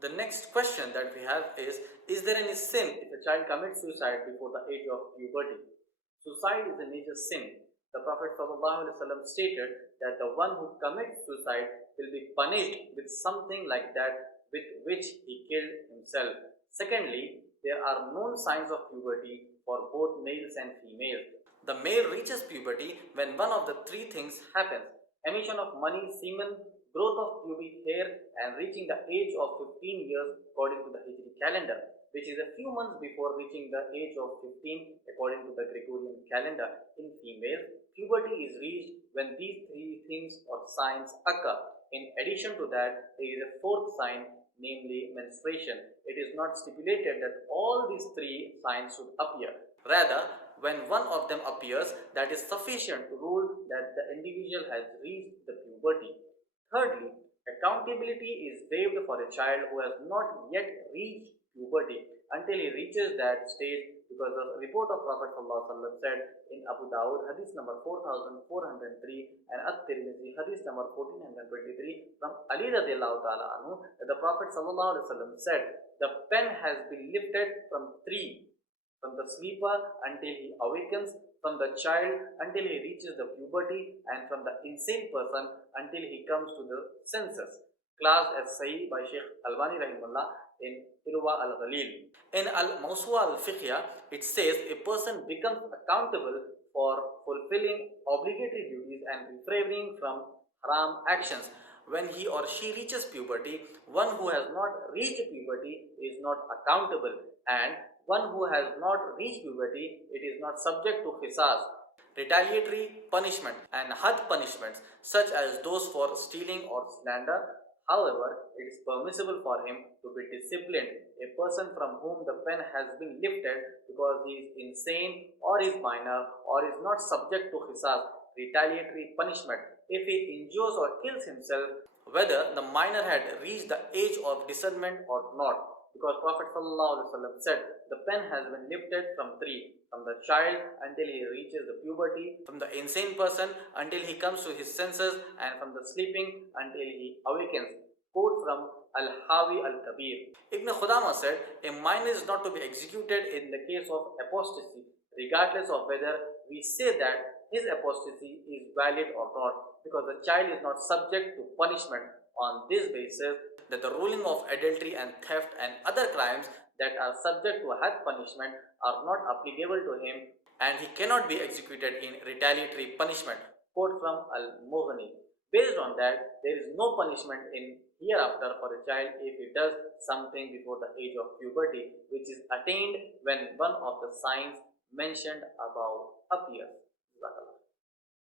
The next question that we have is there any sin if a child commits suicide before the age of puberty? Suicide is a major sin. The Prophet ﷺ stated that the one who commits suicide will be punished with something like that with which he killed himself. Secondly, there are known signs of puberty for both males and females. The male reaches puberty when one of the three things happens: emission of money, semen, growth of pubic hair, and reaching the age of 15 years according to the Hijri calendar, which is a few months before reaching the age of 15 according to the Gregorian calendar. In females, puberty is reached when these three things or signs occur. In addition to that, there is a fourth sign, namely menstruation. It is not stipulated that all these three signs should appear. Rather, when one of them appears, that is sufficient to rule that the individual has reached the puberty. Thirdly, accountability is waived for a child who has not yet reached puberty until he reaches that stage, because the report of Prophet ﷺ said in Abu Dawud hadith number 4403 and At-Tirmidhi hadith number 1423 from Ali radiallahu ta'ala anhu that the Prophet ﷺ said, the pen has been lifted from three: from the sleeper until he awakens, from the child until he reaches the puberty, and from the insane person until he comes to the senses. Classed as Sahih by Sheikh Albani Rahimullah in Irwa al-Ghalil. In Al-Mawsu'a al-Fiqhiyah, it says a person becomes accountable for fulfilling obligatory duties and refraining from haram actions when he or she reaches puberty. One who has not reached puberty is not accountable, and one who has not reached puberty, it is not subject to qisas, retaliatory punishment, and had punishments such as those for stealing or slander. However, it is permissible for him to be disciplined. A person from whom the pen has been lifted because he is insane or is minor or is not subject to qisas, retaliatory punishment, if he injures or kills himself, whether the minor had reached the age of discernment or not, because Prophet ﷺ said the pen has been lifted from three: from the child until he reaches the puberty, from the insane person until he comes to his senses, and from the sleeping until he awakens. Quote from Al-Hawi Al-Kabir. Ibn Khudama said, a minor is not to be executed in the case of apostasy, regardless of whether we say that his apostasy is valid or not, because the child is not subject to punishment. On this basis, that the ruling of adultery and theft and other crimes that are subject to had punishment are not applicable to him, and he cannot be executed in retaliatory punishment. Quote from Al-Mughni. Based on that, there is no punishment in hereafter for a child if he does something before the age of puberty, which is attained when one of the signs mentioned above appears.